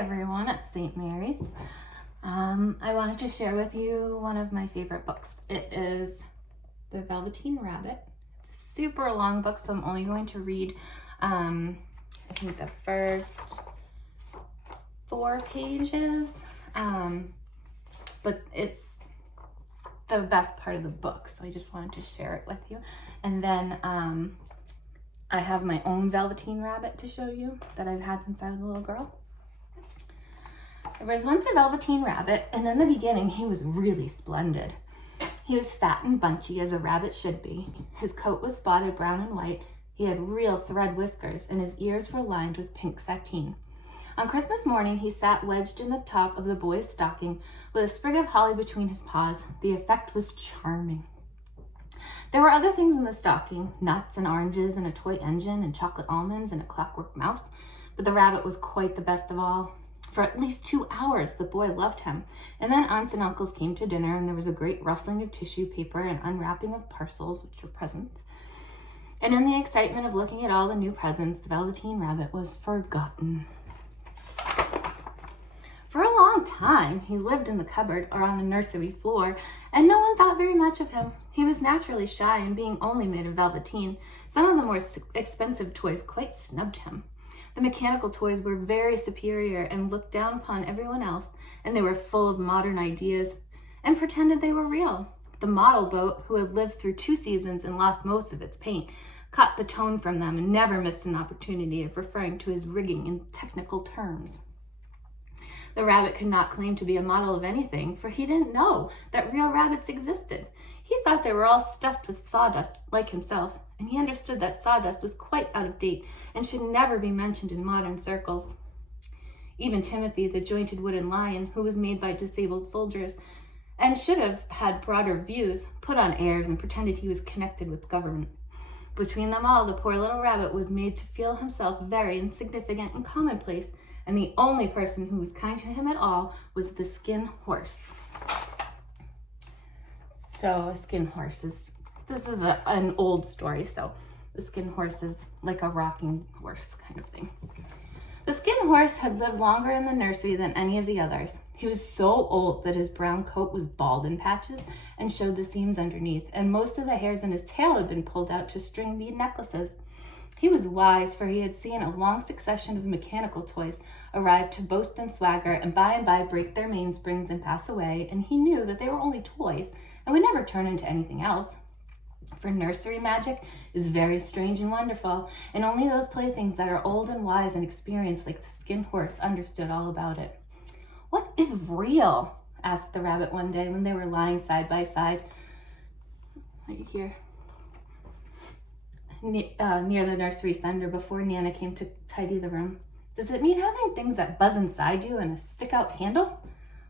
everyone at St. Mary's. I wanted to share with you one of my favorite books. It is The Velveteen Rabbit. It's a super long book, so I'm only going to read, I think the first 4 pages, but it's the best part of the book, so I just wanted to share it with you. And then I have my own Velveteen Rabbit to show you that I've had since I was a little girl. There was once a Velveteen Rabbit, and in the beginning he was really splendid. He was fat and bunchy as a rabbit should be. His coat was spotted brown and white. He had real thread whiskers, and his ears were lined with pink sateen. On Christmas morning, he sat wedged in the top of the boy's stocking with a sprig of holly between his paws. The effect was charming. There were other things in the stocking, nuts and oranges and a toy engine and chocolate almonds and a clockwork mouse, but the rabbit was quite the best of all. For at least 2 hours, the boy loved him, and then aunts and uncles came to dinner, and there was a great rustling of tissue paper and unwrapping of parcels, which were presents. And in the excitement of looking at all the new presents, the Velveteen Rabbit was forgotten. For a long time, he lived in the cupboard or on the nursery floor, and no one thought very much of him. He was naturally shy, and being only made of velveteen, some of the more expensive toys quite snubbed him. The mechanical toys were very superior and looked down upon everyone else, and they were full of modern ideas and pretended they were real. The model boat, who had lived through 2 seasons and lost most of its paint, caught the tone from them and never missed an opportunity of referring to his rigging in technical terms. The rabbit could not claim to be a model of anything, for he didn't know that real rabbits existed. He thought they were all stuffed with sawdust like himself, and he understood that sawdust was quite out of date and should never be mentioned in modern circles. Even Timothy, the jointed wooden lion, who was made by disabled soldiers and should have had broader views, put on airs and pretended he was connected with government. Between them all, the poor little rabbit was made to feel himself very insignificant and commonplace, and the only person who was kind to him at all was the skin horse. So a skin horse is, this is an old story, so the skin horse is like a rocking horse kind of thing. The skin horse had lived longer in the nursery than any of the others. He was so old that his brown coat was bald in patches and showed the seams underneath, and most of the hairs in his tail had been pulled out to string bead necklaces. He was wise, for he had seen a long succession of mechanical toys arrive to boast and swagger and by break their mainsprings and pass away, and he knew that they were only toys and would never turn into anything else. For nursery magic is very strange and wonderful, and only those playthings that are old and wise and experienced like the skin horse understood all about it. "What is real?" asked the rabbit one day when they were lying side by side, right here, near the nursery fender before Nana came to tidy the room. "Does it mean having things that buzz inside you and a stick-out handle?"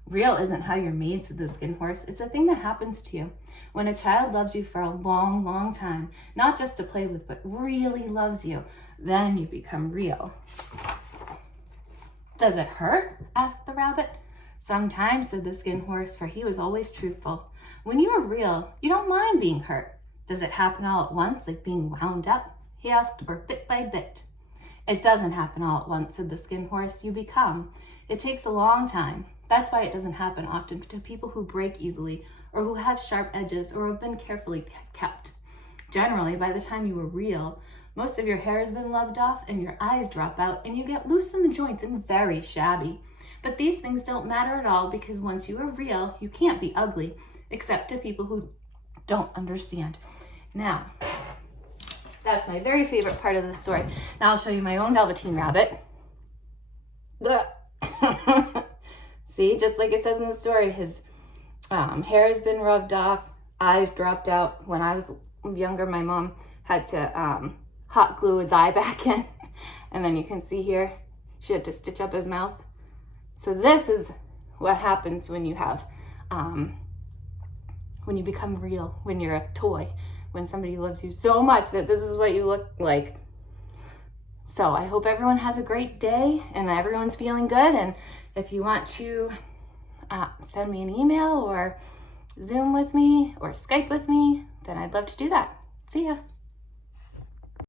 "Real isn't how you're made," said the skin horse. "It's a thing that happens to you. When a child loves you for a long, long time, not just to play with, but really loves you, then you become real." "Does it hurt?" asked the rabbit. "Sometimes," said the skin horse, for he was always truthful. "When you are real, you don't mind being hurt." "Does it happen all at once, like being wound up?" he asked, "or bit by bit?" "It doesn't happen all at once," said the skin horse. "You become. It takes a long time. That's why it doesn't happen often to people who break easily, or who have sharp edges, or have been carefully kept. Generally, by the time you are real, most of your hair has been loved off, and your eyes drop out, and you get loose in the joints and very shabby. But these things don't matter at all, because once you are real, you can't be ugly, except to people who don't understand." Now, that's my very favorite part of the story. Now I'll show you my own Velveteen Rabbit. See, just like it says in the story, his hair has been rubbed off, eyes dropped out. When I was younger, my mom had to hot glue his eye back in. And then you can see here, she had to stitch up his mouth. So this is what happens when you have, when you become real, when you're a toy, when somebody loves you so much that this is what you look like. So I hope everyone has a great day and everyone's feeling good. And if you want to send me an email or Zoom with me or Skype with me, then I'd love to do that. See ya.